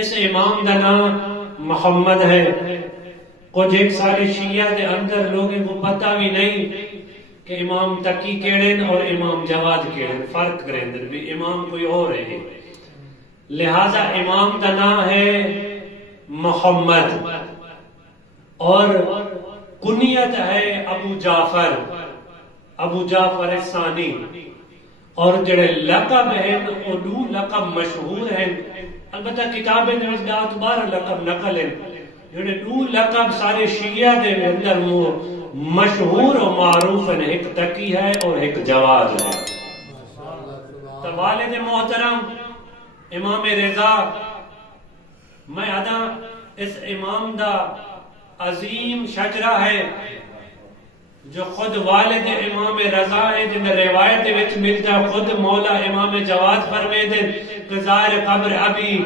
اس امام دا نام محمد ہے. کچھ ایک سارے شیعہ دے اندر لوگوں کو پتہ بھی نہیں کہ امام تقی کیڑے اور امام جواد کیڑے، فرق کریں در بھی امام کوئی اور ہے. لہذا امام کا نام ہے محمد اور کنیت ہے ابو جعفر ثانی. اور جڑے لقب ہیں وہ دو لقب مشہور ہیں، البتہ کتابیں نے اس دات بار لقب نقل ہیں. جڑے دو لقب سارے شیعہ دے اندر وہ مشہور و معروف ہیں، ایک تقی ہے اور ایک جواد ہے. تو والد محترم امام رضا، میں ادا اس امام دا عظیم شجرہ ہے جو خود والد امام رضا ہے، جن روایت وچ ملتا خود مولا امام جواد فرمے دے کہ زائر قبر ابھی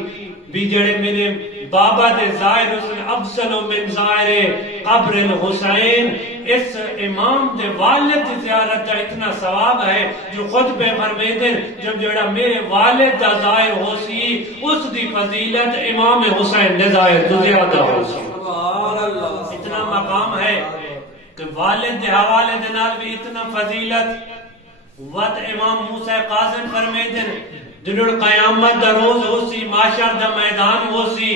بھی جڑے میرے بابا دے زائر حسن افضل من زائر قبر الحسین. اس امام دے والد دی زیارت دا اتنا ثواب ہے جو خود پہ فرمے دے جب جڑا میرے والد دا زائر ہو سی اس دی فضیلت امام حسین دے زائر تو زیادہ ہو سی. اتنا مقام ہے کہ والد دے حوالے دے نال بھی اتنا فضیلت. وقت امام موسیٰ قاسم فرمے دے جڑ قیامت دا روز ہو سی، معاشر دا میدان ہو سی،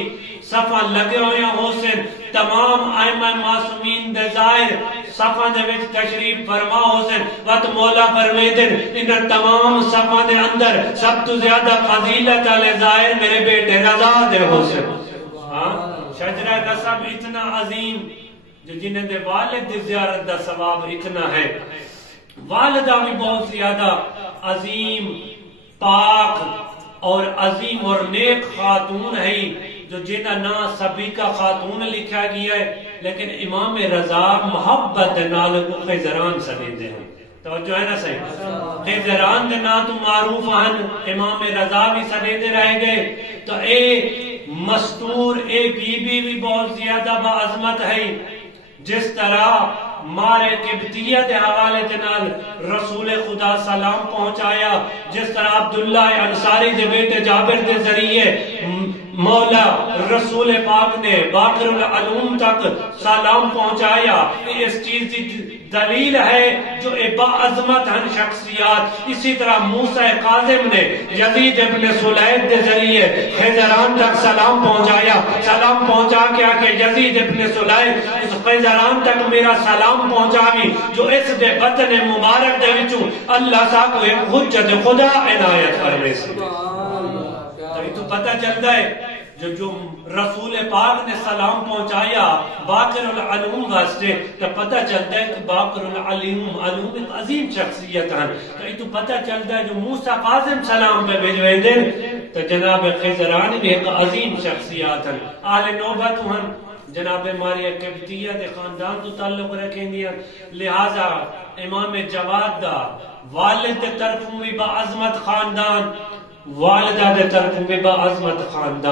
صفحہ لگے ہوئے ہو سن، تمام ائمہ معصومین دے ظاہر صفحہ دے وچ تشریف فرما ہو سن. وقت مولا فرمے دے ان تمام صفحہ دے اندر سب تو زیادہ فضیلت والے ظاہر میرے بیٹے رضا دے ہو سن. شجرہ نسب اتنا عظیم جو جنہیں دے والد دے زیارت دا ثواب اتنا ہے. والدہ بھی بہت زیادہ عظیم، پاک اور عظیم اور نیک خاتون ہے جو جنہ نام سبیکہ خاتون لکھا گیا ہے، لیکن امام رضا محبت نال کو خیزران سنے دے ہیں. توجہ ہے نا صحیح؟ خیزران دے نا تو معروف ہیں، امام رضا بھی سنے دے رہ گئے. تو اے مستور اے بی بی بھی بہت زیادہ باعظمت ہے. جس طرح مارے قبطیہ دے حوالے جنال رسول خدا سلام پہنچایا، جس طرح عبداللہ انصاری دے بیٹے جابر دے ذریعے مولا رسول پاک نے باقر العلوم تک سلام پہنچایا. اس چیز کی دلیل ہے جو باعظمت ہیں شخصیات. اسی طرح موسیٰ قاظم نے یزید ابن سلید دے ذریعے خیزران تک سلام پہنچایا. سلام پہنچا کیا کہ یزید ابن سلید اس خیزران تک میرا سلام پہنچا بھی جو اس دے بطن مبارک دے وچوں اللہ سا کو ایک حجت خدا عنایت فرمے سے. تو پتہ چلتا ہے جو رسول پاک نے سلام پہنچایا باقر العلوم واسطے، تو پتہ چلتا ہے کہ باقر العلوم ایک عظیم شخصیت ہیں. تو پتہ چلتا ہے جو موسیٰ قاسم سلام پہ بھیجوے دیں تو جناب خضران بھی ایک عظیم شخصیات ہیں. اہل نوبت ہیں، جناب ماریا قبطیہ دے خاندان تو تعلق رکھیں دیا. لہذا امام جواد دا والد دے طرف بھی باعظمت خاندان، والدہ دے طرف بھی باعظمت خاندان.